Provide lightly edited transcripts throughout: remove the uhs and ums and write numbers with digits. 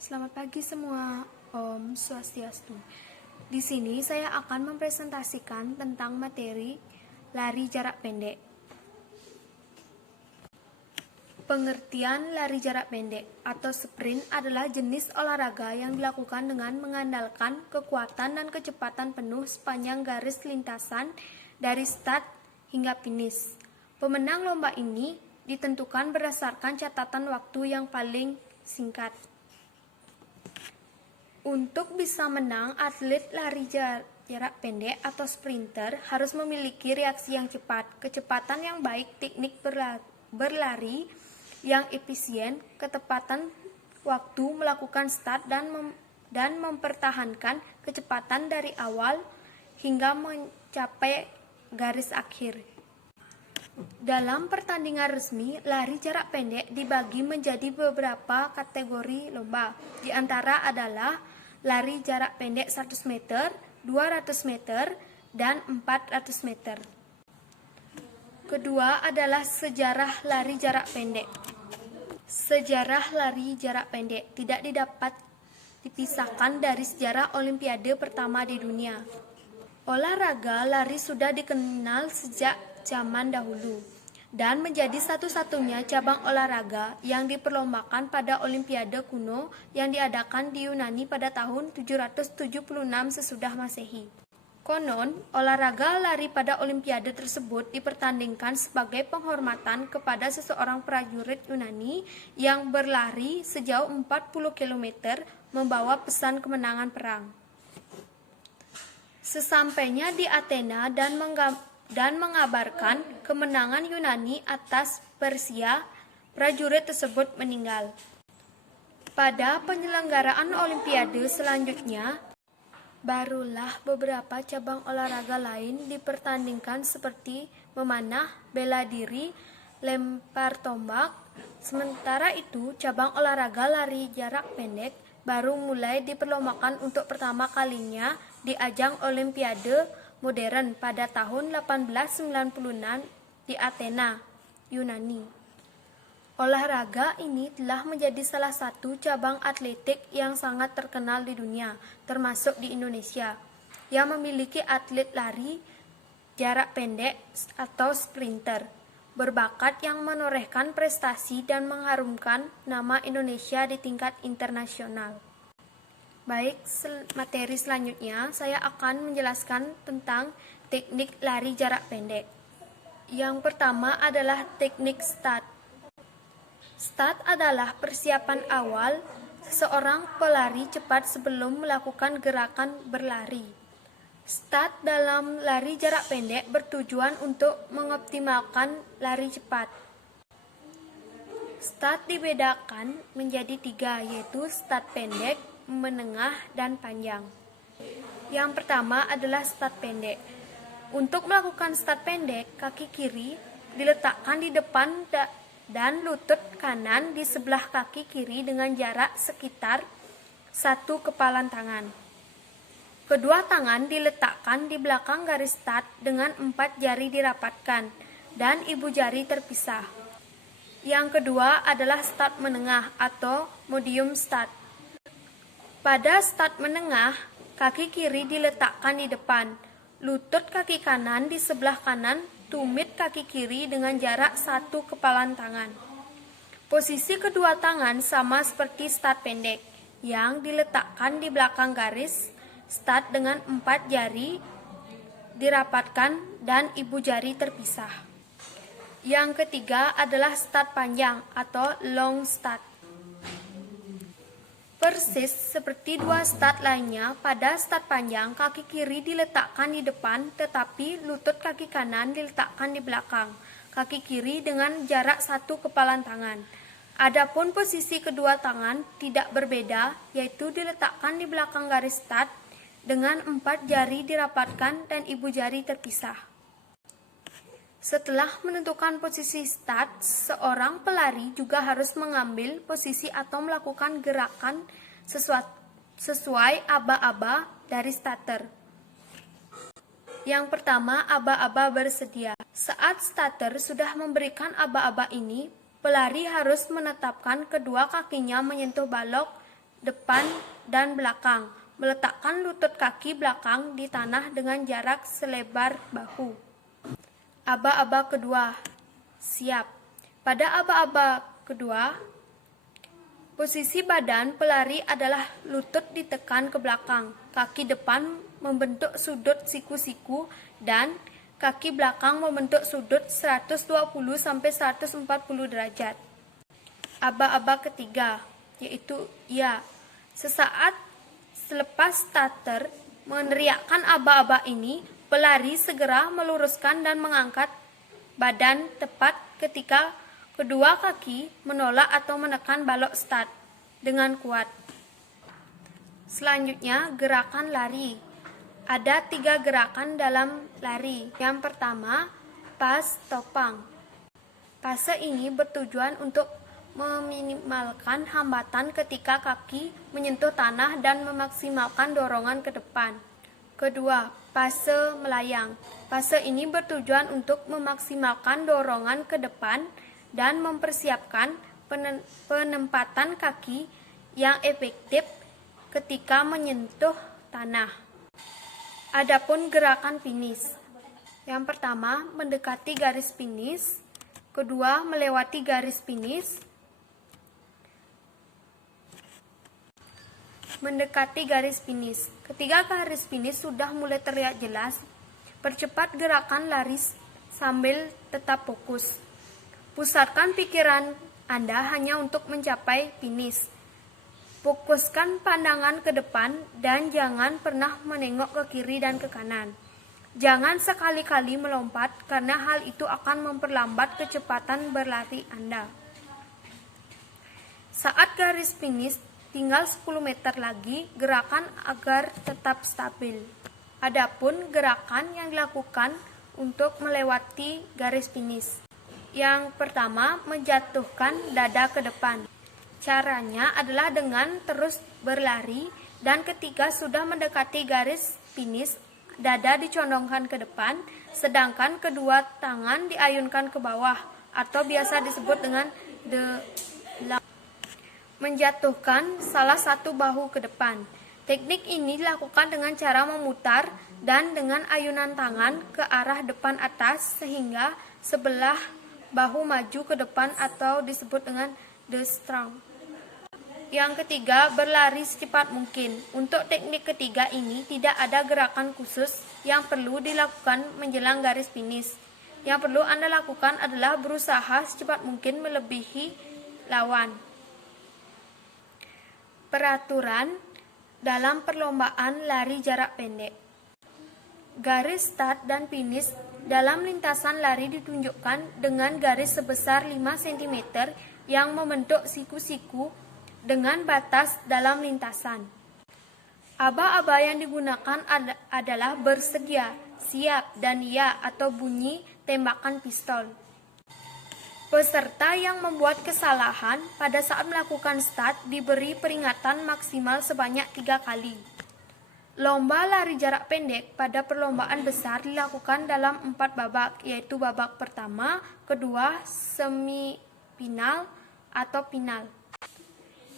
Selamat pagi semua, Om Swastiastu. Di sini saya akan mempresentasikan tentang materi lari jarak pendek. Pengertian lari jarak pendek atau sprint adalah jenis olahraga yang dilakukan dengan mengandalkan kekuatan dan kecepatan penuh sepanjang garis lintasan dari start hingga finish. Pemenang lomba ini ditentukan berdasarkan catatan waktu yang paling singkat. Untuk bisa menang, atlet lari jarak pendek atau sprinter harus memiliki reaksi yang cepat, kecepatan yang baik, teknik berlari yang efisien, ketepatan waktu melakukan start dan mempertahankan kecepatan dari awal hingga mencapai garis akhir. Dalam pertandingan resmi, lari jarak pendek dibagi menjadi beberapa kategori lomba. Di antara adalah lari jarak pendek 100 meter, 200 meter, dan 400 meter. Kedua adalah sejarah lari jarak pendek. Sejarah lari jarak pendek tidak dapat dipisahkan dari sejarah Olimpiade pertama di dunia. Olahraga lari sudah dikenal sejak zaman dahulu dan menjadi satu-satunya cabang olahraga yang diperlombakan pada Olimpiade kuno yang diadakan di Yunani pada tahun 776 sesudah Masehi. Konon, olahraga lari pada Olimpiade tersebut dipertandingkan sebagai penghormatan kepada seseorang prajurit Yunani yang berlari sejauh 40 km membawa pesan kemenangan perang. Sesampainya di Athena dan mengabarkan kemenangan Yunani atas Persia, prajurit tersebut meninggal. Pada penyelenggaraan Olimpiade selanjutnya, barulah beberapa cabang olahraga lain dipertandingkan seperti memanah, bela diri, lempar tombak. Sementara itu, cabang olahraga lari jarak pendek baru mulai diperlombakan untuk pertama kalinya di ajang Olimpiade modern pada tahun 1896 di Athena, Yunani. Olahraga ini telah menjadi salah satu cabang atletik yang sangat terkenal di dunia, termasuk di Indonesia, yang memiliki atlet lari jarak pendek atau sprinter berbakat yang menorehkan prestasi dan mengharumkan nama Indonesia di tingkat internasional. Baik, materi selanjutnya saya akan menjelaskan tentang teknik lari jarak pendek. Yang pertama adalah teknik start. Start adalah persiapan awal seseorang pelari cepat sebelum melakukan gerakan berlari. Start dalam lari jarak pendek bertujuan untuk mengoptimalkan lari cepat. Start dibedakan menjadi 3, yaitu start pendek, menengah, dan panjang. Yang pertama adalah start pendek. Untuk melakukan start pendek, kaki kiri diletakkan di depan dan lutut kanan di sebelah kaki kiri dengan jarak sekitar 1 kepalan tangan. Kedua tangan diletakkan di belakang garis start dengan 4 jari dirapatkan dan ibu jari terpisah. Yang kedua adalah start menengah atau medium start. Pada start menengah, kaki kiri diletakkan di depan, lutut kaki kanan di sebelah kanan, tumit kaki kiri dengan jarak 1 kepalan tangan. Posisi kedua tangan sama seperti start pendek, yang diletakkan di belakang garis start dengan 4 jari dirapatkan dan ibu jari terpisah. Yang ketiga adalah start panjang atau long start. Persis seperti 2 start lainnya, pada start panjang kaki kiri diletakkan di depan tetapi lutut kaki kanan diletakkan di belakang kaki kiri dengan jarak 1 kepalan tangan. Adapun posisi kedua tangan tidak berbeda, yaitu diletakkan di belakang garis start dengan 4 jari dirapatkan dan ibu jari terpisah. Setelah menentukan posisi start, seorang pelari juga harus mengambil posisi atau melakukan gerakan sesuai aba-aba dari starter. Yang pertama, aba-aba bersedia. Saat starter sudah memberikan aba-aba ini, pelari harus menetapkan kedua kakinya menyentuh balok depan dan belakang. Meletakkan lutut kaki belakang di tanah dengan jarak selebar bahu. Aba-aba kedua, siap. Pada aba-aba kedua, posisi badan pelari adalah lutut ditekan ke belakang, kaki depan membentuk sudut siku-siku, dan kaki belakang membentuk sudut 120-140 derajat. Aba-aba ketiga, yaitu ya. Sesaat selepas starter meneriakkan aba-aba ini, pelari segera meluruskan dan mengangkat badan tepat ketika kedua kaki menolak atau menekan balok start dengan kuat. Selanjutnya, gerakan lari. Ada 3 gerakan dalam lari. Yang pertama, pas topang. Fase ini bertujuan untuk meminimalkan hambatan ketika kaki menyentuh tanah dan memaksimalkan dorongan ke depan. Kedua, fase melayang. Fase ini bertujuan untuk memaksimalkan dorongan ke depan dan mempersiapkan penempatan kaki yang efektif ketika menyentuh tanah. Adapun gerakan finish. Yang pertama, mendekati garis finish. Kedua, melewati garis finish. Mendekati garis finish. Ketika garis finish sudah mulai terlihat jelas, percepat gerakan lari sambil tetap fokus. Pusatkan pikiran Anda hanya untuk mencapai finish. Fokuskan pandangan ke depan dan jangan pernah menengok ke kiri dan ke kanan. Jangan sekali-kali melompat karena hal itu akan memperlambat kecepatan berlari Anda. Saat garis finish tinggal 10 meter lagi, gerakan agar tetap stabil. Adapun gerakan yang dilakukan untuk melewati garis finish. Yang pertama, menjatuhkan dada ke depan. Caranya adalah dengan terus berlari dan ketika sudah mendekati garis finish, dada dicondongkan ke depan, sedangkan kedua tangan diayunkan ke bawah atau biasa disebut dengan menjatuhkan salah satu bahu ke depan. Teknik ini dilakukan dengan cara memutar dan dengan ayunan tangan ke arah depan atas sehingga sebelah bahu maju ke depan atau disebut dengan the strong. Yang ketiga, berlari secepat mungkin. Untuk teknik ketiga ini tidak ada gerakan khusus yang perlu dilakukan menjelang garis finish. Yang perlu Anda lakukan adalah berusaha secepat mungkin melebihi lawan. Peraturan dalam perlombaan lari jarak pendek. Garis start dan finish dalam lintasan lari ditunjukkan dengan garis sebesar 5 cm yang membentuk siku-siku dengan batas dalam lintasan. Aba-aba yang digunakan adalah bersedia, siap, dan ya atau bunyi tembakan pistol. Peserta yang membuat kesalahan pada saat melakukan start diberi peringatan maksimal sebanyak 3 kali. Lomba lari jarak pendek pada perlombaan besar dilakukan dalam 4 babak, yaitu babak pertama, kedua, semifinal, atau final.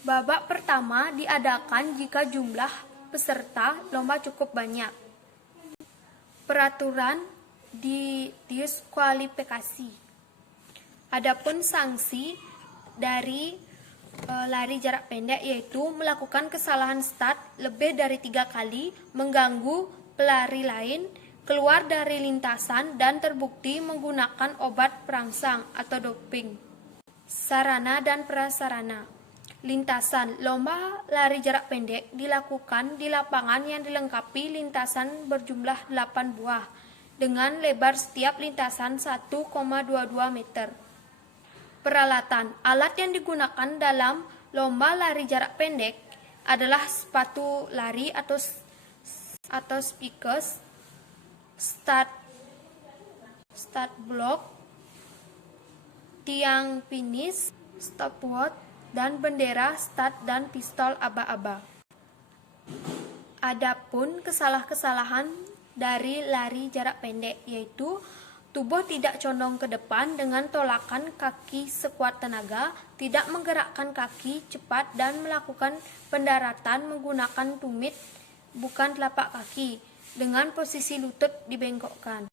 Babak pertama diadakan jika jumlah peserta lomba cukup banyak. Peraturan di diskualifikasi. Adapun sanksi dari lari jarak pendek yaitu melakukan kesalahan start lebih dari 3 kali, mengganggu pelari lain, keluar dari lintasan, dan terbukti menggunakan obat perangsang atau doping. Sarana dan prasarana. Lintasan. Lomba lari jarak pendek dilakukan di lapangan yang dilengkapi lintasan berjumlah 8 buah dengan lebar setiap lintasan 1,22 meter. Peralatan. Alat yang digunakan dalam lomba lari jarak pendek adalah sepatu lari atau speakers, start block, tiang finish, stopwatch, dan bendera start dan pistol aba-aba. Adapun kesalahan dari lari jarak pendek yaitu Tubuh tidak condong ke depan dengan tolakan kaki sekuat tenaga, tidak menggerakkan kaki cepat dan melakukan pendaratan menggunakan tumit bukan telapak kaki, dengan posisi lutut dibengkokkan.